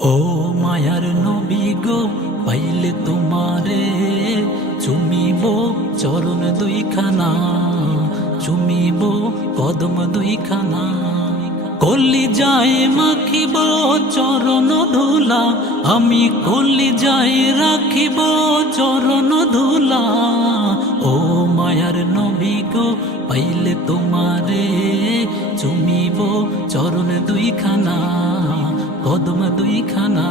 ও মায়ার নবী গো, পাইলে তোমারে চুমিব চরণ দুইখানা, চুমিব কদম দুইখানা। কলি যায় মাখিব চরণ ধুলা, আমি কলি যায় রাখিব চরণ ধুলা। ও মায়ার নবী গো, পাইলে তোমারে চুমিব চরণ দুইখানা, কদম দুইখানা।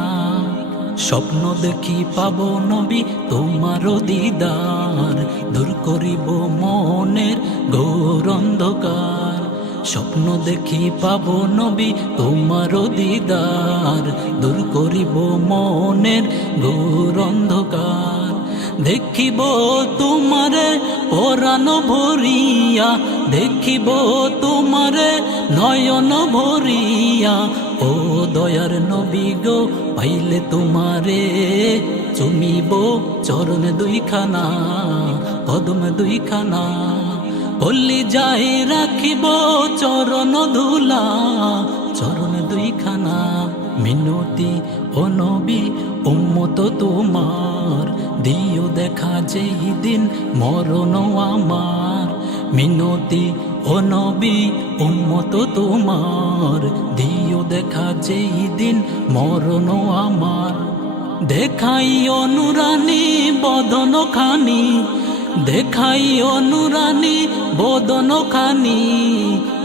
স্বপ্ন দেখি পাব নবী তোমার দিদার, দূর করিব মনের ঘোর অন্ধকার। স্বপ্ন দেখি পাব নবী তোমার দিদার, দূর করিব মনের ঘোর অন্ধকার। দেখিব তোমারে পরাণ ভরিয়া, দেখিব তোমারে নয়ন ভরিয়া। ও দয়ার নবী গো, পাইলে তোমারে চুমিব চরণ দুইখানা, কদম দুইখানা। কলি যায় রাখিব চরণ ধুলা, চরণ দুইখানা। মিনতি ও নবী উম্মত তোমার, দিও দেখা যেই দিন মরণ আমার। মিনতি ও নবী উম্মত তোমার, দিও দেখা যেই দিন মরণ আমার। দেখাই অনুরানী বদন খানি, দেখাই অনুরানী বদন খানি।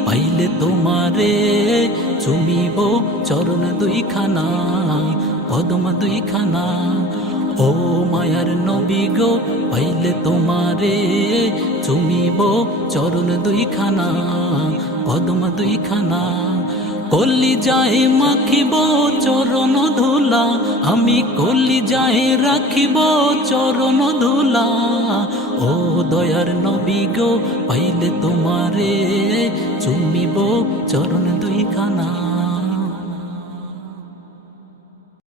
পাইলে তোমারে চুমিব চরণ দুইখানা, কদম দুইখানা। ও মায়ার নবী গো, পাইলে তোমারে চুমিব চরণ দুইখানা, কদম দুইখানা। কলি যায় মাখিব চরণ ধুলা, আমি কলি যায় রাখিব চরণ ধুলা। ও দয়ার নবী গো, পাইলে তোমারে চুমিব চরণ দুইখানা।